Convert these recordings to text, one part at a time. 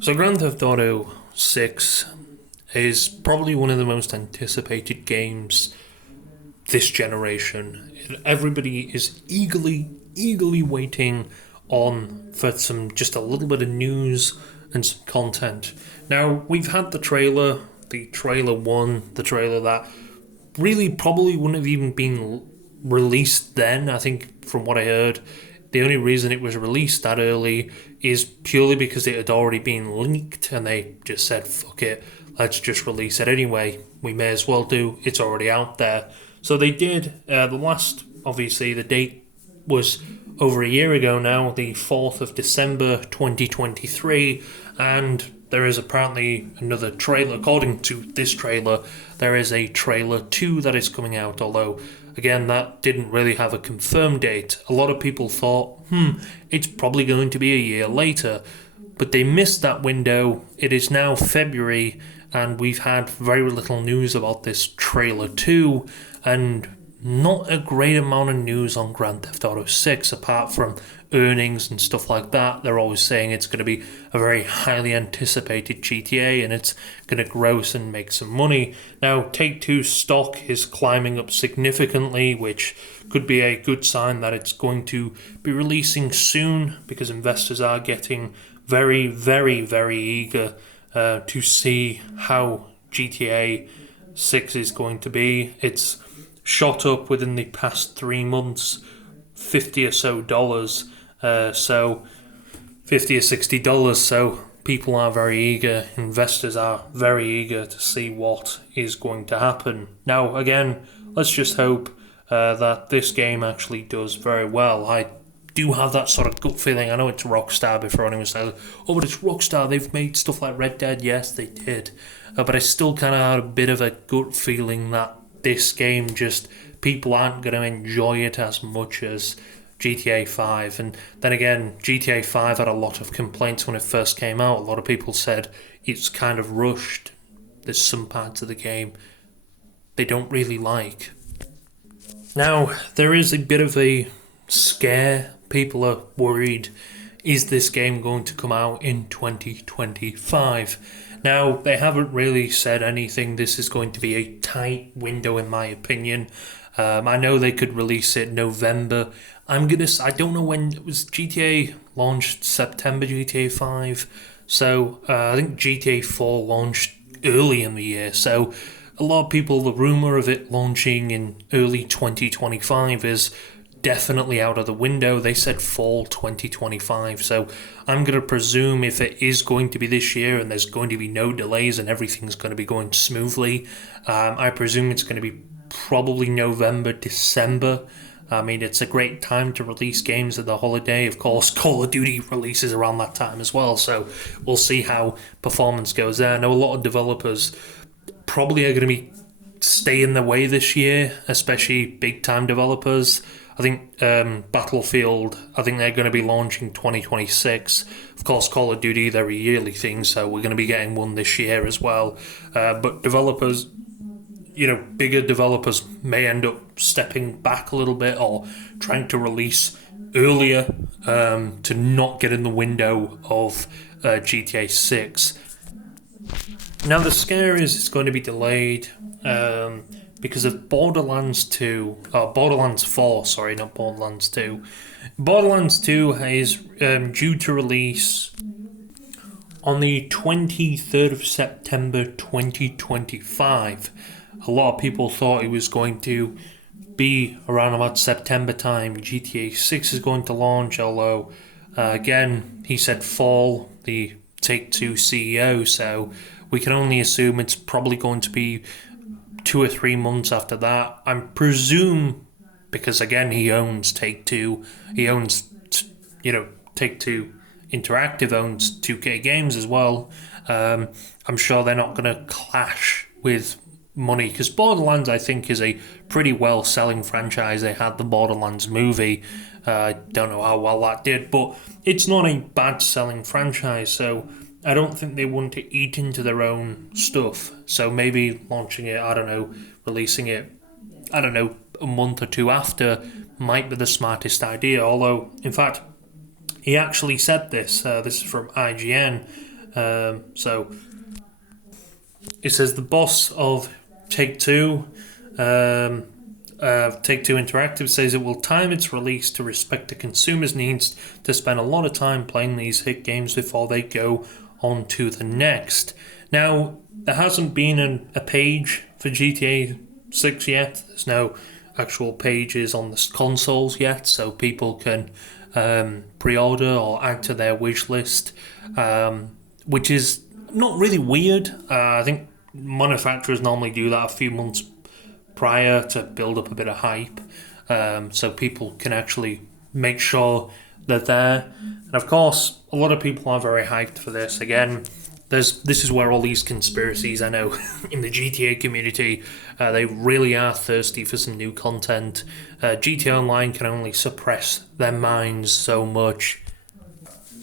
So Grand Theft Auto 6 is probably one of the most anticipated games this generation. Everybody is eagerly waiting on for just a little bit of news and some content. Now, we've had the trailer 1, the trailer that really probably wouldn't have even been released then. I think from what I heard, the only reason it was released that early is purely because it had already been leaked and they just said, fuck it, let's just release it anyway. We may as well do, it's already out there. So they did. Obviously, the date was over a year ago now, the 4th of December 2023, and there is apparently another trailer. According to this trailer, there is a trailer 2 that is coming out, although, again, that didn't really have a confirmed date. A lot of people thought, it's probably going to be a year later, but they missed that window. It is now February, and we've had very little news about this trailer 2, and not a great amount of news on Grand Theft Auto 6 apart from earnings and stuff like that. They're always saying it's going to be a very highly anticipated GTA and it's going to gross and make some money. Now, Take-Two's stock is climbing up significantly, which could be a good sign that it's going to be releasing soon, because investors are getting very eager to see how GTA 6 is going to be. It's shot up within the past 3 months, $50 or so dollars, so $50 or $60. So people are very eager, investors are very eager to see what is going to happen. Now, again, let's just hope that this game actually does very well. I do have that sort of gut feeling. I know it's Rockstar before anyone says, oh, but it's Rockstar, they've made stuff like Red Dead. Yes, they did. But I still kind of had a bit of a gut feeling that this game people aren't going to enjoy it as much as GTA 5. And then again, GTA 5 had a lot of complaints when it first came out. A lot of people said it's kind of rushed. There's some parts of the game they don't really like. Now, there is a bit of a scare. People are worried, is this game going to come out in 2025? Now, they haven't really said anything. This is going to be a tight window, in my opinion. I know they could release it November. I don't know when it was. GTA launched September, GTA 5. So I think GTA 4 launched early in the year. So a lot of people, the rumour of it launching in early 2025 is definitely out of the window. They said fall 2025, so I'm going to presume if it is going to be this year and there's going to be no delays and everything's going to be going smoothly, I presume it's going to be probably November, December. I mean, it's a great time to release games at the holiday. Of course, Call of Duty releases around that time as well, so we'll see how performance goes there. I know a lot of developers probably are going to be staying their way this year, especially big-time developers. I think Battlefield, I think they're going to be launching 2026. Of course, Call of Duty, they're a yearly thing, so we're going to be getting one this year as well. But developers, bigger developers may end up stepping back a little bit or trying to release earlier to not get in the window of GTA 6. Now, the scare is it's going to be delayed because of Borderlands 4, sorry, not Borderlands 2. Borderlands 2 is due to release on the 23rd of September 2025. A lot of people thought it was going to be around about September time. GTA 6 is going to launch, although, again, he said fall, the Take-Two CEO, so we can only assume it's probably going to be 2 or 3 months after that. I presume, because again, he owns Take-Two, Take-Two Interactive owns 2K Games as well. I'm sure they're not going to clash with money, because Borderlands, I think, is a pretty well-selling franchise. They had the Borderlands movie. I don't know how well that did, but it's not a bad-selling franchise, so I don't think they want to eat into their own stuff. So maybe launching it, releasing it, a month or two after might be the smartest idea. Although, in fact, he actually said this. This is from IGN. So it says the boss of Take-Two, Take-Two Interactive, says it will time its release to respect the consumer's needs to spend a lot of time playing these hit games before they go on to the next. Now, there hasn't been a page for GTA 6 yet. There's no actual pages on the consoles yet, so people can pre-order or add to their wish list, which is not really weird. I think manufacturers normally do that a few months prior to build up a bit of hype, so people can actually make sure they're there. And of course, a lot of people are very hyped for this. Again, this is where all these conspiracies, I know, in the GTA community, they really are thirsty for some new content. GTA Online can only suppress their minds so much.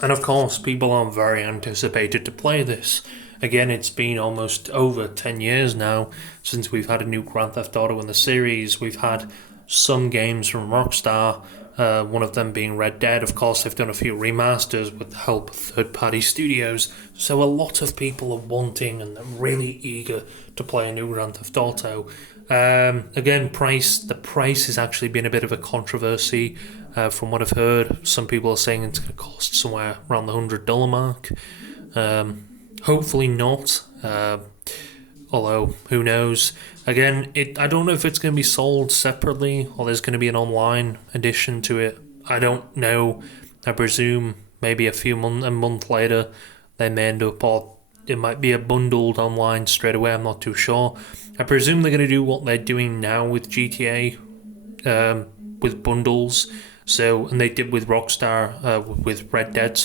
And of course, people are very anticipated to play this. Again, it's been almost over 10 years now since we've had a new Grand Theft Auto in the series. We've had some games from Rockstar, one of them being Red Dead. Of course, they've done a few remasters with the help of third-party studios. So a lot of people are wanting and they're really eager to play a new Grand Theft Auto. Again, the price has actually been a bit of a controversy. From what I've heard, some people are saying it's going to cost somewhere around the $100 mark. Hopefully not, although who knows. Again, I don't know if it's going to be sold separately or there's going to be an online edition to it. I don't know. I presume maybe a month later they may end up, or it might be a bundled online straight away. I'm not too sure. I presume they're going to do what they're doing now with GTA, with bundles. So, and they did with Rockstar, with Red Dead,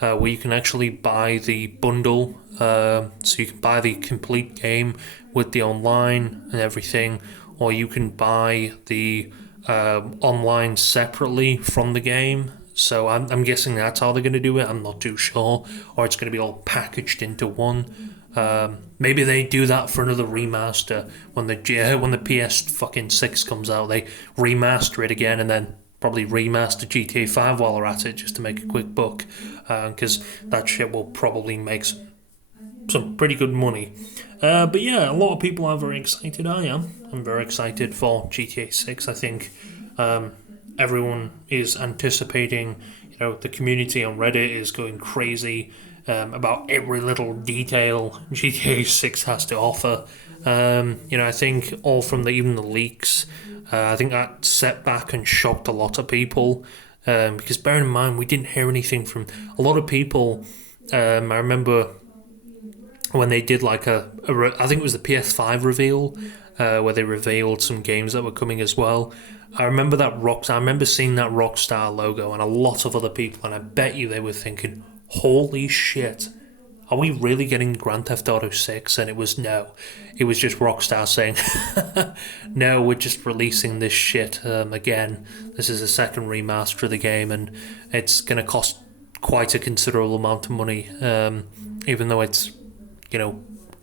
where you can actually buy the bundle, so you can buy the complete game with the online and everything, or you can buy the online separately from the game. So I'm guessing that's how they're going to do it. I'm not too sure, or it's going to be all packaged into one. Maybe they do that for another remaster when the PS fucking 6 comes out. They remaster it again and then probably remaster GTA 5 while they're at it just to make a quick buck, because that shit will probably make some pretty good money. But yeah, a lot of people are very excited. I'm very excited for GTA 6. I think everyone is anticipating. The community on Reddit is going crazy about every little detail GTA 6 has to offer. I think all from even the leaks, I think that set back and shocked a lot of people, because bear in mind, we didn't hear anything from a lot of people. I remember when they did I think it was the PS5 reveal, where they revealed some games that were coming as well. I remember seeing that Rockstar logo and a lot of other people, and I bet you they were thinking, holy shit, are we really getting Grand Theft Auto 6? And it was no. It was just Rockstar saying, no, we're just releasing this shit again. This is a second remaster of the game, and it's going to cost quite a considerable amount of money, even though it's,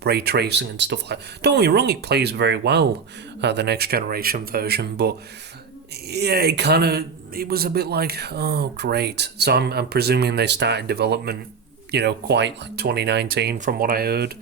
ray tracing and stuff like that. Don't get me wrong, it plays very well, the next generation version, but yeah, it was a bit like, oh, great. So I'm presuming they started development, quite like 2019 from what I heard.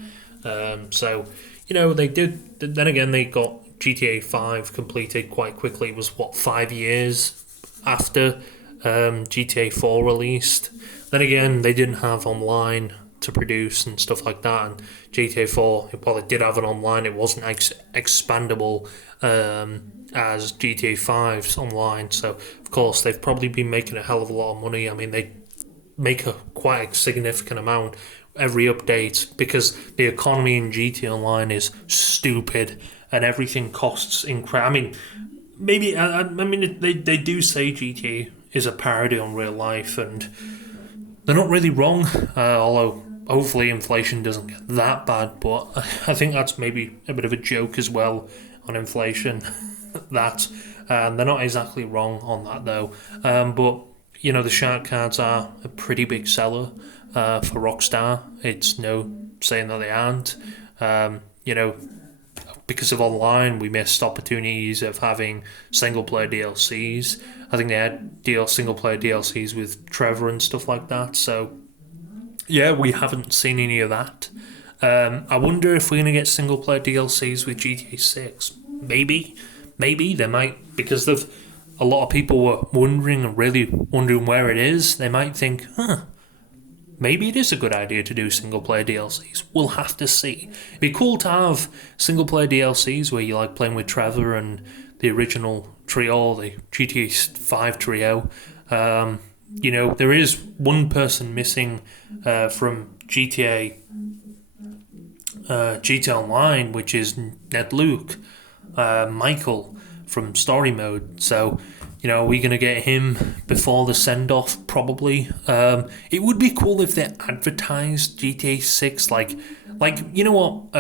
So, they did. Then again, they got GTA 5 completed quite quickly. It was, 5 years after GTA 4 released. Then again, they didn't have online to produce and stuff like that. And GTA 4, while it did have an online, it wasn't expandable as GTA 5's online. So, of course, they've probably been making a hell of a lot of money. I mean, they make quite a significant amount every update, because the economy in GTA Online is stupid and everything costs incredible. I mean, maybe they do say GTA is a parody on real life, and they're not really wrong. Although hopefully inflation doesn't get that bad, but I think that's maybe a bit of a joke as well on inflation. They're not exactly wrong on that though. But the shark cards are a pretty big seller for Rockstar. It's no saying that they aren't. Because of online, we missed opportunities of having single-player DLCs. I think they had single-player DLCs with Trevor and stuff like that. So, Yeah, we haven't seen any of that. I wonder if we're going to get single player DLCs with GTA 6. Maybe. Maybe they might, because a lot of people were wondering and really wondering where it is. They might think, maybe it is a good idea to do single player DLCs. We'll have to see. It'd be cool to have single player DLCs where you like playing with Trevor and the original trio, the GTA 5 trio. There is one person missing from GTA Online, which is Ned Luke, Michael from Story Mode. So, are we going to get him before the send-off? Probably. It would be cool if they advertised GTA 6 like you know what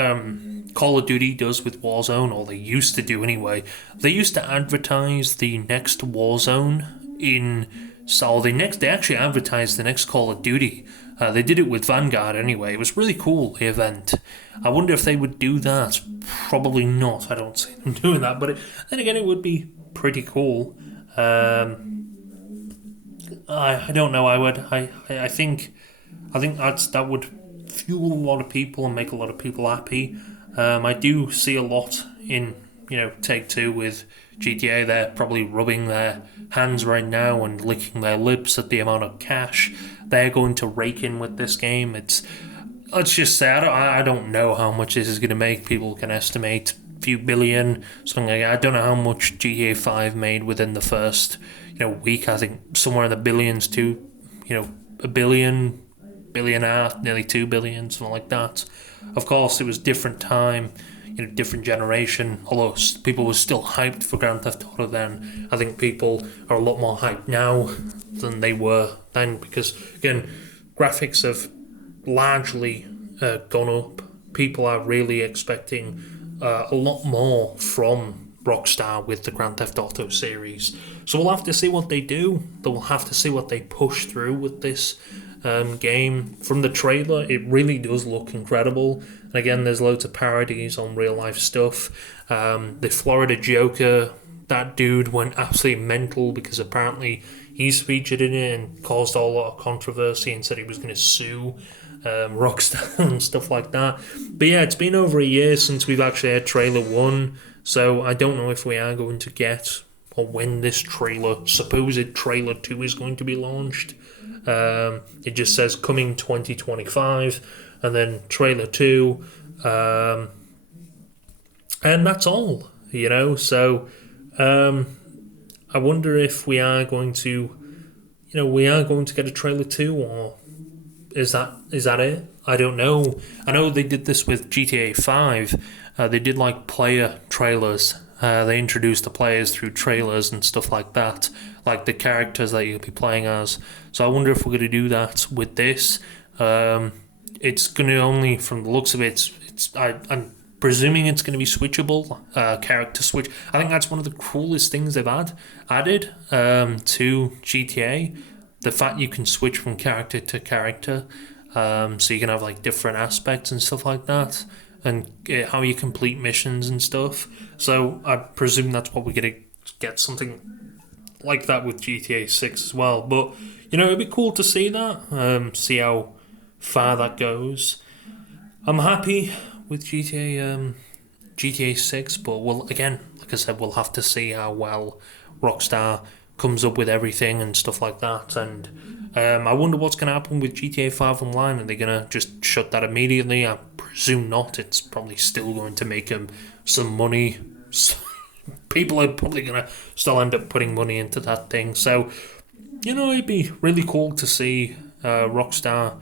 Call of Duty does with Warzone, or they used to do anyway. They used to advertise the next Warzone they actually advertised the next Call of Duty. They did it with Vanguard anyway. It was really cool, the event. I wonder if they would do that. Probably not. I don't see them doing that. But then again, it would be pretty cool. I don't know. I think that would fuel a lot of people and make a lot of people happy. I do see a lot in Take Two with GTA. They're probably rubbing their hands right now and licking their lips at the amount of cash they're going to rake in with this game. Let's just say I don't know how much this is going to make. People can estimate a few billion, something like that. I don't know how much GTA 5 made within the first week. I think somewhere in the billions to a billion, billion and a half, nearly 2 billion, something like that. Of course, it was different time, different generation. Although people were still hyped for Grand Theft Auto then, I think people are a lot more hyped now than they were then, because again, graphics have largely gone up. People are really expecting a lot more from Rockstar with the Grand Theft Auto series. So we'll have to see what they do. We'll have to see what they push through with this game. From the trailer, it really does look incredible. And again, there's loads of parodies on real life stuff. The Florida Joker, that dude went absolutely mental because apparently he's featured in it and caused a lot of controversy and said he was going to sue Rockstar and stuff like that. But yeah, it's been over a year since we've actually had trailer 1, so I don't know if we are going to get, or when this supposed trailer 2 is going to be launched. It just says coming 2025, and then trailer 2, and that's all, so I wonder if we are going to get a trailer 2, or is that it? I don't know. I know they did this with GTA 5. They did like player trailers. They introduced the players through trailers and stuff like that, like the characters that you'll be playing as. So I wonder if we're going to do that with this. It's going to only, from the looks of it, I'm presuming it's going to be switchable, character switch. I think that's one of the coolest things they've added to GTA. The fact you can switch from character to character, so you can have like different aspects and stuff like that, and how you complete missions and stuff. So I presume that's what we're going to get, something like that with GTA 6 as well. But it'd be cool to see that, see how far that goes. I'm happy with GTA 6, but like I said, we'll have to see how well Rockstar comes up with everything and stuff like that. And I wonder what's going to happen with GTA 5 Online. Are they going to just shut that immediately? I presume not. It's probably still going to make them some money. People are probably going to still end up putting money into that thing. So, it'd be really cool to see Rockstar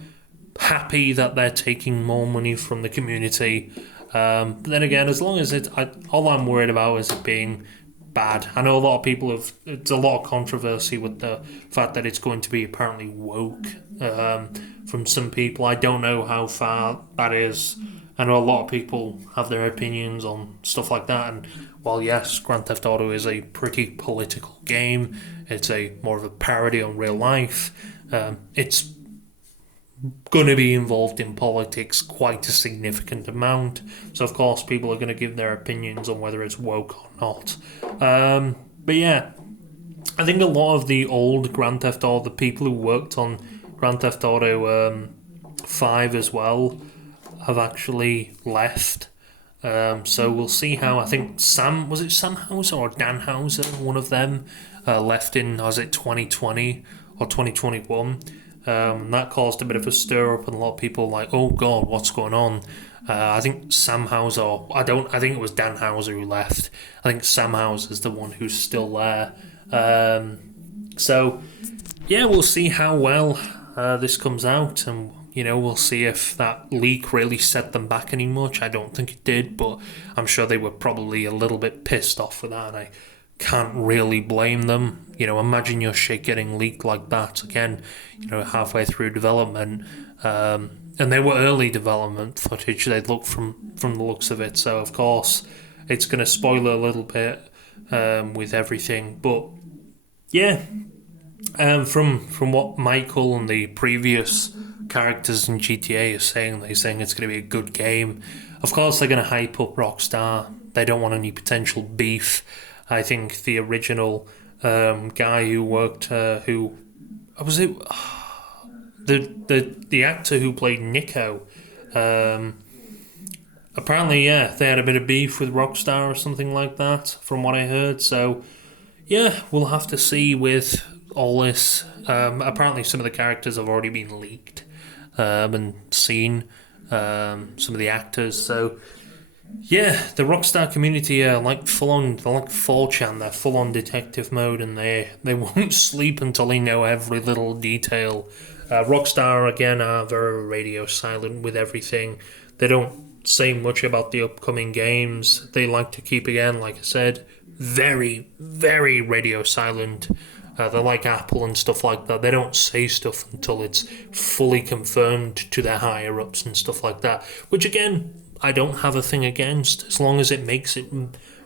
happy that they're taking more money from the community. But then again, as long as all I'm worried about is it being bad. I know a lot of people it's a lot of controversy with the fact that it's going to be apparently woke from some people. I don't know how far that is. I know a lot of people have their opinions on stuff like that, and while yes, Grand Theft Auto is a pretty political game, it's more of a parody on real life. It's going to be involved in politics quite a significant amount, so of course people are going to give their opinions on whether it's woke or not. But yeah, I think a lot of the old Grand Theft Auto, the people who worked on Grand Theft Auto 5 as well have actually left. So we'll see how. I think was it Sam Hauser or Dan Hauser, one of them, left in, was it 2020 or 2021? That caused a bit of a stir up, and a lot of people were like, oh god, what's going on? I think Sam Hauser, I think it was Dan Hauser who left. I think Sam Hauser's the one who's still there. So yeah, we'll see how well this comes out, and we'll see if that leak really set them back any much. I don't think it did, but I'm sure they were probably a little bit pissed off with that, and I can't really blame them. Imagine your shit getting leaked like that again, halfway through development. And they were early development footage, they'd look from the looks of it, so of course it's going to spoil a little bit with everything. But yeah, from what Michael and the previous characters in GTA are saying, they're saying it's going to be a good game. Of course they're going to hype up Rockstar. They don't want any potential beef. I think the original guy who worked, who was it? The actor who played Nico. Apparently, yeah, they had a bit of beef with Rockstar or something like that, from what I heard. So, yeah, we'll have to see with all this. Apparently, some of the characters have already been leaked and seen. Some of the actors. So, yeah, the Rockstar community are like full on. They're like 4chan. They're full on detective mode, and they won't sleep until they know every little detail. Rockstar again are very radio silent with everything. They don't say much about the upcoming games. They like to keep, again, like I said, very, very radio silent. They're like Apple and stuff like that. They don't say stuff until it's fully confirmed to their higher ups and stuff like that. Which again, I don't have a thing against, as long as it makes it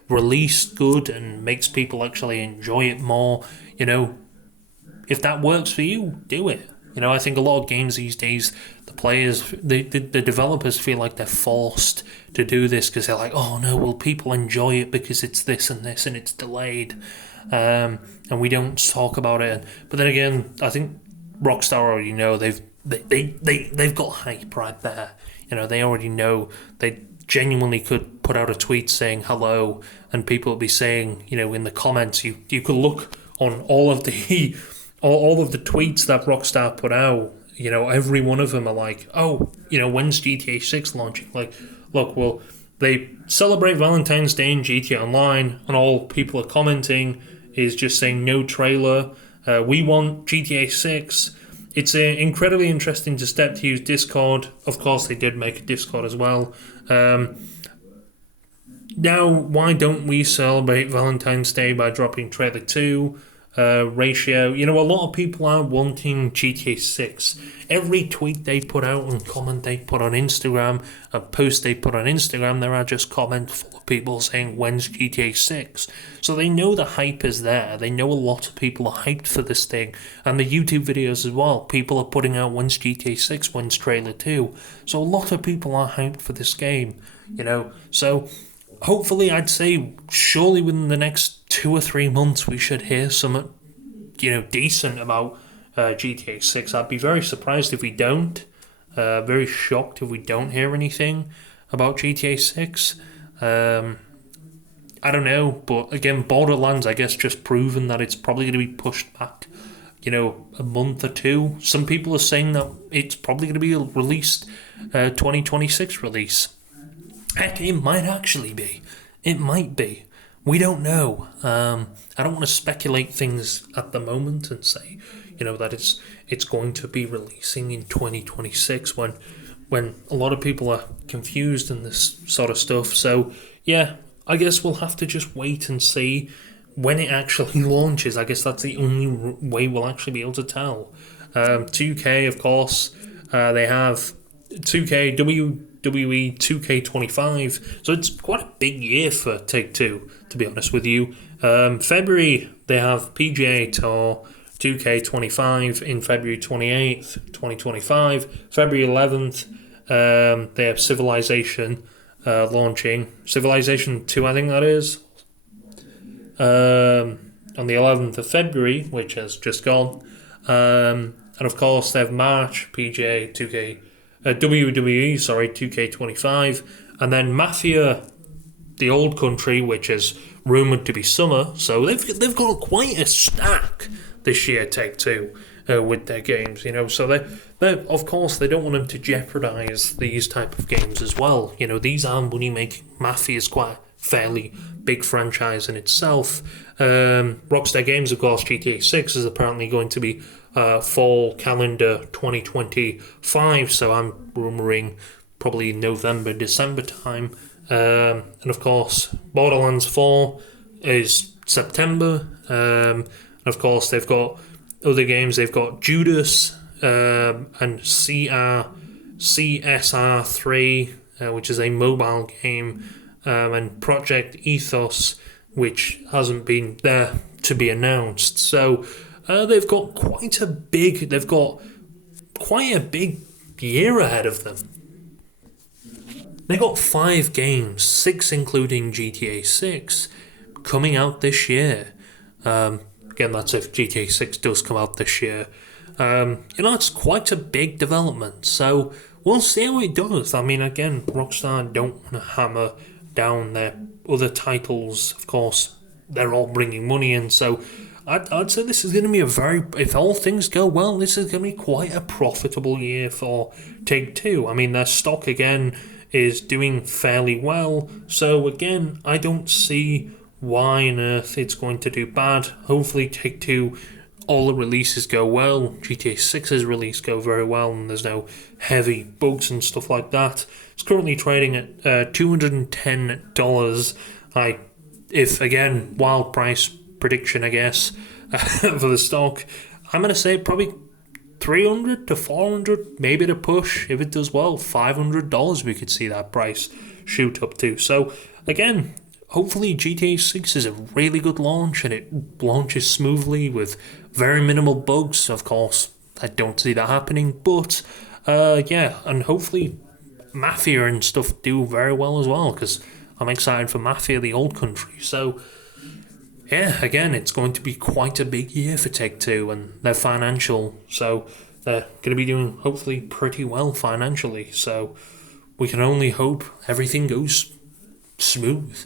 released good and makes people actually enjoy it more. If that works for you, do it. I think a lot of games these days, the players, the developers feel like they're forced to do this because they're like, oh no, will people enjoy it because it's this and this and it's delayed, and we don't talk about it. But then again, I think Rockstar already know they've got hype right there. They already know they genuinely could put out a tweet saying hello, and people will be saying, in the comments, you could look on all of the tweets that Rockstar put out, every one of them are like, oh, when's GTA 6 launching? Like, look, well, they celebrate Valentine's Day in GTA Online, and all people are commenting is just saying no trailer. We want GTA 6. It's incredibly interesting to step to use Discord. Of course, they did make a Discord as well. Now, why don't we celebrate Valentine's Day by dropping trailer 2? Ratio. A lot of people are wanting GTA 6. Every tweet they put out and comment they put on Instagram, a post they put on Instagram, there are just comments full of people saying, when's GTA 6? So they know the hype is there. They know a lot of people are hyped for this thing. And the YouTube videos as well. People are putting out, when's GTA 6, when's trailer 2. So a lot of people are hyped for this game. So hopefully, I'd say surely within the next 2 or 3 months we should hear something, decent about GTA 6. I'd be very surprised if we don't. Very shocked if we don't hear anything about GTA 6. I don't know, but again, Borderlands, I guess, just proven that it's probably going to be pushed back, a month or two. Some people are saying that it's probably going to be released 2026 release. Heck, it might actually be. It might be. We don't know. I don't want to speculate things at the moment and say, that it's going to be releasing in 2026 when a lot of people are confused in this sort of stuff. So, yeah, I guess we'll have to just wait and see when it actually launches. I guess that's the only way we'll actually be able to tell. 2K, of course, they have 2K, WWE 2K25, so it's quite a big year for Take-Two, to be honest with you. February, they have PGA Tour 2K25 in February 28th, 2025. February 11th, they have Civilization launching. Civilization 2, I think that is. On the 11th of February, which has just gone. And of course, they have March, PGA 2K WWE, sorry, 2K25, and then Mafia, the old country, which is rumoured to be summer. So they've got quite a stack this year, Take-Two, with their games, So they of course, they don't want them to jeopardise these type of games as well. These are money-making. Mafia is quite a fairly big franchise in itself. Rockstar Games, of course, GTA 6 is apparently going to be fall calendar 2025, so I'm rumouring probably November, December time. And of course, Borderlands 4 is September. And of course, they've got other games. They've got Judas and CSR3, which is a mobile game, and Project Ethos, which hasn't been there to be announced. So they've got quite a big year ahead of them. They got 5 games, 6 including GTA 6, coming out this year. Again, that's if GTA 6 does come out this year. It's quite a big development, so we'll see how it does. I mean, again, Rockstar don't want to hammer down their other titles. Of course, they're all bringing money in, so I'd say this is going to be if all things go well, this is going to be quite a profitable year for Take-Two. I mean, their stock, again, is doing fairly well, so again, I don't see why on earth it's going to do bad. Hopefully Take-Two, all the releases go well. GTA 6's release go very well, and there's no heavy bugs and stuff like that. It's currently trading at $210. If again, wild price prediction, I guess, for the stock, I'm going to say probably 300 to 400, maybe to push. If it does well, $500 we could see that price shoot up to. So again, hopefully GTA 6 is a really good launch and it launches smoothly with very minimal bugs. Of course, I don't see that happening, but and hopefully Mafia and stuff do very well as well, because I'm excited for Mafia, the old country. So yeah, again, it's going to be quite a big year for Take-Two, and they're financial, so they're going to be doing hopefully pretty well financially. So we can only hope everything goes smooth.